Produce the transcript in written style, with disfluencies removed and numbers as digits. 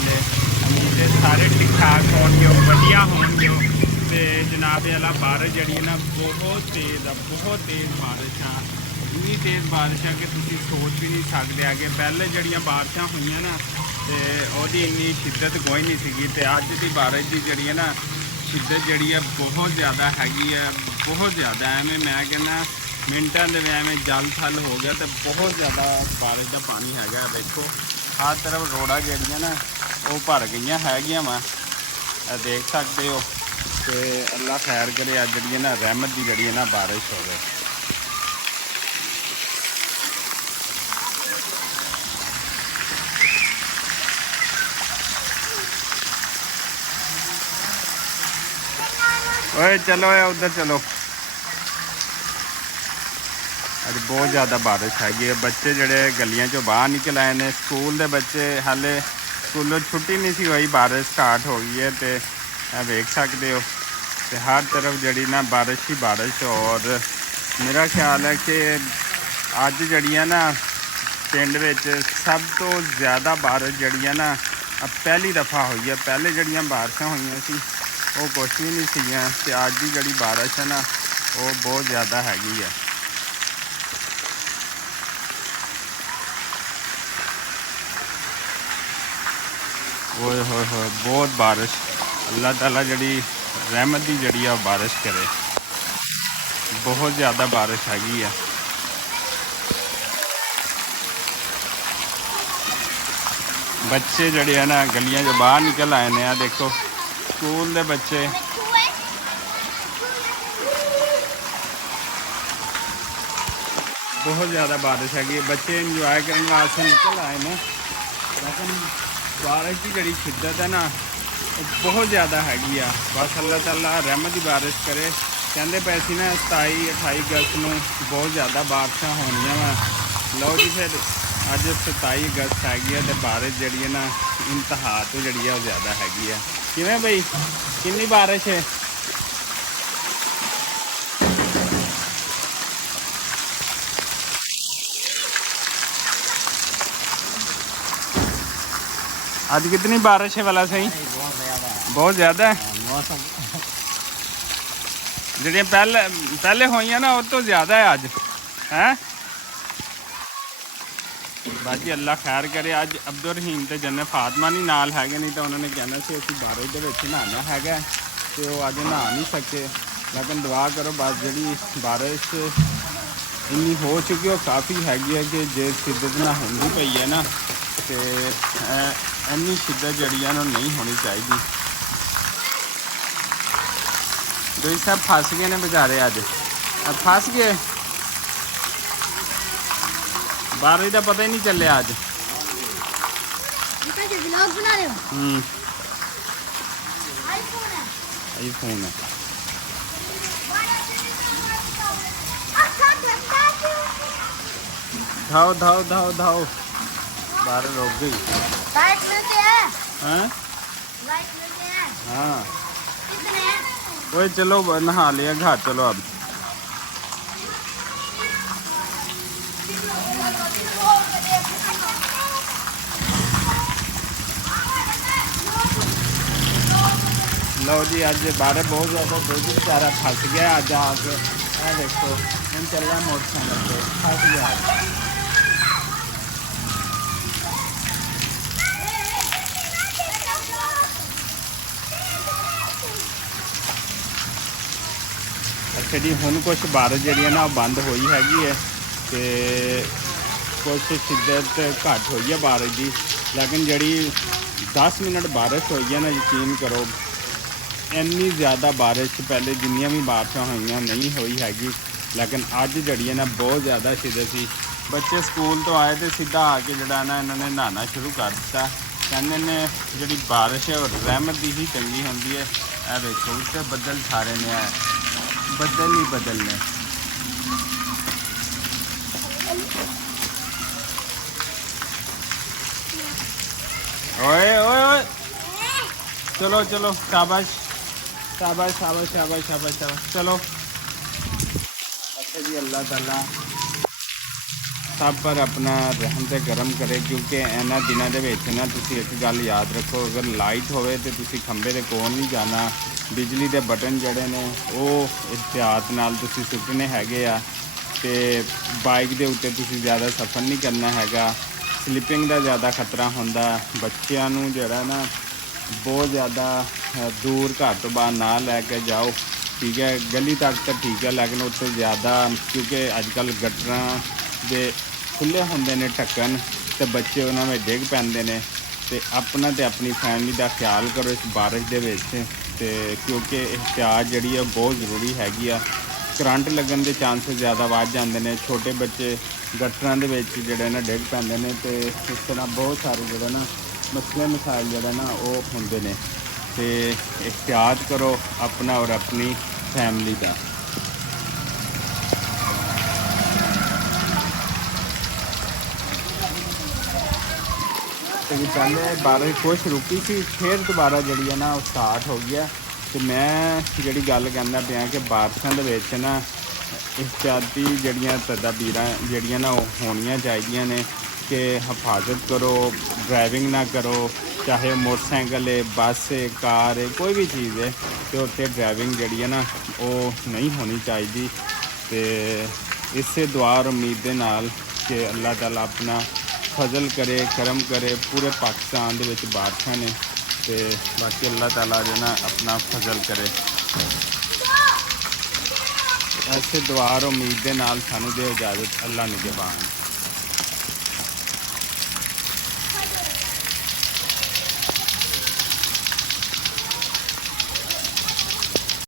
हाल है? उम्मीद सारे ठीक ठाक होंगे, वधिया होंगे। तो जनाब अला बारिश जी ना बहुत तेज़ आ, बहुत तेज़ बारिश आ, इन्नी तेज़ बारिश है कि तुम सोच भी नहीं सकते आगे। पहले जड़ियाँ बारिशां हुई ना तो वही इन्नी शिद्दत कोई नहीं सी, तो अज की बारिश की जी ना शिद्दत जी है बहुत ज़्यादा हैगी है, बहुत ज़्यादा। एवं मैं कहना मिनटां दे एवं जल थल हो गया, तो बहुत ज़्यादा बारिश का पानी हैगा। देखो हर तरफ रोड़ा जड़ियाँ ना वो भर गई हैगियां वा, देख सकते हो। तो अल्लाह खैर करे अज जी ना रहमत की जी ना बारिश हो। ओए चलो उधर चलो। अज बहुत ज़्यादा बारिश हैगी है। बच्चे जड़े गलियां चो बाहर निकल आए ने, स्कूल के बच्चे हाले स्कूलों छुट्टी नहीं सी हुई, बारिश स्टार्ट हो गई है। तो देख सकते हो तो हर तरफ जड़ी ना बारिश ही बारिश। और मेरा ख्याल है कि अज जड़ियाँ ना पिंड विच सब तो ज़्यादा बारिश जड़ियाँ ना पहली दफ़ा हुई है। पहले जड़ियाँ बारिशां हुई सी वो कुछ भी नहीं सीगियां, ते अज की जड़ी बारिश है ना वो बहुत ज़्यादा हैगी है। ओए होए होए बहुत बारिश। अल्लाह ताला जड़ी रहमत की जड़ी है बारिश करे, बहुत ज़्यादा बारिश हैगी है। बच्चे जड़े है ना गलियां जो बाहर निकल आए ने, देखो स्कूल के बच्चे। बहुत ज़्यादा बारिश हैगी, बच्चे इंजॉय करने वास्ते निकल आए हैं। लेकिन बारिश की जड़ी शिद्दत है ना बहुत ज़्यादा हैगी आ। बस अल्लाह ताला रहमत की बारिश करे। कहते पे सी ना 27-28 अगस्त को बहुत ज़्यादा बारिशां होनियां वा। लो जी फिर अज 27 अगस्त हैगी है, तो बारिश जी है ना इंतहा तो जी है ज़्यादा हैगी है। किवें बई कितनी बारिश है? आज कितनी बारिश है वाला सही? बहुत ज़्यादा है। जड़ियाँ पहले हुई ना वो तो ज़्यादा है अज है। बाजी अल्लाह खैर करे। अज अब्दुल रहीम तो जन्नत फातमा नहीं नाल है, नहीं तो उन्होंने कहना से असी बारिश के नहाना है, तो वो अज नहा नहीं सके। लेकिन दुआ करो बस जी बारिश इन्नी हो चुकी वो काफ़ी हैगी है कि जे शिद्दत ना होंगी पई है ना, तो इन्नी शिद्दत जड़ी है नहीं होनी चाहिए। दोई साहब फस गए ने बेचारे, अज फस गए। बारिश का पता ही नहीं चलिया अज। आईफोन है। धाओ धाओ धाओ धाओ, बारिश रुक गई। हाँ हाँ वही चलो नहा लिया घर, चलो अब। लो जी अज बारिश बहुत ज़्यादा, दूध बेचारा फस गया अज आके। देखो हम चल रहा मोटरसाइकिल पे, फस गया। अच्छा जी हुण कुछ बारिश जी ना बंद हुई हैगी है, तो कुछ शिद्दत घट हुई है बारिश की। लेकिन जी 10 मिनट बारिश हुई है ना, यकीन करो इन्नी ज़्यादा बारिश पहले जिन्नियां भी बारिशां हुई नहीं हुई हैगी। लेकिन अज जड़ी है ना बहुत ज़्यादा शिद्दत थी। बच्चे स्कूल तो आए तो सीधा आके जड़ा ना इन्होंने नहाना शुरू कर दिता। कहने ने जी बारिश है और रहमत की ही चंगी होंगी है। यह देखो उत्ते बदल सारे ने है, बदल ही बदल ने। ओए ओए ओए चलो चलो, शाबाश शाबाश शाबाश शाबाश शाबाश शाबाश, चलो। अच्छा जी अल्लाह ताला ਸਭ ਪਰ ਆਪਣਾ ਰਹਿਮ ਤੇ ਕਰਮ ਕਰੇ, ਕਿਉਂਕਿ ਇਹਨਾਂ ਦਿਨਾਂ ਦੇ ਵਿੱਚ ਨਾ ਤੁਸੀਂ ਇੱਕ ਗੱਲ ਯਾਦ ਰੱਖੋ, ਅਗਰ ਲਾਈਟ ਹੋਵੇ ਤੇ ਤੁਸੀਂ ਖੰਭੇ ਦੇ ਕੋਲ ਨਹੀਂ ਜਾਣਾ। ਬਿਜਲੀ ਦੇ ਬਟਨ ਜਿਹੜੇ ਨੇ ਉਹ ਇhtiyat ਨਾਲ ਤੁਸੀਂ ਸੁੱਟਣੇ ਹੈਗੇ ਆ, ਤੇ ਬਾਈਕ ਦੇ ਉੱਤੇ ਤੁਸੀਂ ਜ਼ਿਆਦਾ ਸਫ਼ਰ ਨਹੀਂ ਕਰਨਾ ਹੈਗਾ। ਸਲਿੱਪਿੰਗ ਦਾ ਜ਼ਿਆਦਾ ਖਤਰਾ ਹੁੰਦਾ। ਬੱਚਿਆਂ ਨੂੰ ਜਿਹੜਾ ਨਾ ਬਹੁਤ ਜ਼ਿਆਦਾ ਦੂਰ ਘਰ ਤੋਂ ਬਾਹਰ ਨਾ ਲੈ ਕੇ ਜਾਓ, ਠੀਕ ਹੈ। ਗਲੀ ਤੱਕ ਤਾਂ ਠੀਕ ਹੈ, ਲੇਕਿਨ ਉੱਥੇ ਜ਼ਿਆਦਾ, ਕਿਉਂਕਿ ਅੱਜ ਕੱਲ੍ਹ ਗਟਰਾਂ ਦੇ ਖੁੱਲ੍ਹੇ ਹੁੰਦੇ ਨੇ ਢੱਕਣ, ਅਤੇ ਬੱਚੇ ਉਹਨਾਂ ਵਿੱਚ ਡਿੱਗ ਪੈਂਦੇ ਨੇ। ਅਤੇ ਆਪਣਾ ਅਤੇ ਆਪਣੀ ਫੈਮਿਲੀ ਦਾ ਖਿਆਲ ਕਰੋ ਇਸ ਬਾਰਿਸ਼ ਦੇ ਵਿੱਚ, ਅਤੇ ਕਿਉਂਕਿ ਇhtiyat ਜਿਹੜੀ ਹੈ ਬਹੁਤ ਜ਼ਰੂਰੀ ਹੈਗੀ ਆ। ਕਰੰਟ ਲੱਗਣ ਦੇ ਚਾਂਸਸ ਜ਼ਿਆਦਾ ਵੱਧ ਜਾਂਦੇ ਨੇ। ਛੋਟੇ ਬੱਚੇ ਗਟਰਾਂ ਦੇ ਵਿੱਚ ਜਿਹੜੇ ਨਾ ਡਿੱਗ ਪੈਂਦੇ ਨੇ, ਅਤੇ ਇਸ ਤਰ੍ਹਾਂ ਬਹੁਤ ਸਾਰੇ ਜਿਹੜੇ ਨਾ ਮਸਲੇ ਮਸਾਇਲ ਜਿਹੜੇ ਨਾ ਉਹ ਹੁੰਦੇ ਨੇ। ਅਤੇ ਇhtiyat ਕਰੋ ਆਪਣਾ ਔਰ ਆਪਣੀ ਫੈਮਿਲੀ ਦਾ। ਤੇ ਪਹਿਲੇ ਬਾਰਿਸ਼ ਕੁਛ ਰੁਕੀ ਸੀ, ਫਿਰ ਦੁਬਾਰਾ ਜਿਹੜੀ ਹੈ ਨਾ ਉਹ ਸਟਾਰਟ ਹੋ ਗਿਆ। ਅਤੇ ਮੈਂ ਜਿਹੜੀ ਗੱਲ ਕਹਿੰਦਾ ਪਿਆ ਕਿ ਬਾਰਿਸ਼ਾਂ ਦੇ ਵਿੱਚ ਨਾ ਇhtiyati ਜਿਹੜੀਆਂ ਤਦਾਬੀਰਾਂ ਜਿਹੜੀਆਂ ਨਾ ਉਹ ਹੋਣੀਆਂ ਚਾਹੀਦੀਆਂ ਨੇ, ਕਿ ਹਿਫਾਜ਼ਤ ਕਰੋ, ਡਰਾਈਵਿੰਗ ਨਾ ਕਰੋ, ਚਾਹੇ ਮੋਟਰਸਾਈਕਲ ਹੈ, ਬੱਸ ਹੈ, ਕਾਰ ਹੈ, ਕੋਈ ਵੀ ਚੀਜ਼ ਹੈ, ਅਤੇ ਉੱਥੇ ਡਰਾਈਵਿੰਗ ਜਿਹੜੀ ਹੈ ਨਾ ਉਹ ਨਹੀਂ ਹੋਣੀ ਚਾਹੀਦੀ। ਅਤੇ ਇਸੇ ਦੁਆ ਔਰ ਉਮੀਦ ਦੇ ਨਾਲ ਕਿ ਅੱਲਾਹ ਤਾਲਾ ਆਪਣਾ ਫਜ਼ਲ ਕਰੇ, ਕਰਮ ਕਰੇ। ਪੂਰੇ ਪਾਕਿਸਤਾਨ ਦੇ ਵਿੱਚ ਬਾਰਿਸ਼ਾਂ ਨੇ, ਅਤੇ ਬਾਕੀ ਅੱਲਾਹ ਤਾਲਾ ਜੋ ਨਾ ਆਪਣਾ ਫਜ਼ਲ ਕਰੇ। ਐਸੇ ਦੁਆ ਔਰ ਉਮੀਦ ਦੇ ਨਾਲ ਸਾਨੂੰ ਦਿਓ ਇਜਾਜ਼ਤ। ਅੱਲਾਹ ਨਿਗਹਿਬਾਨ।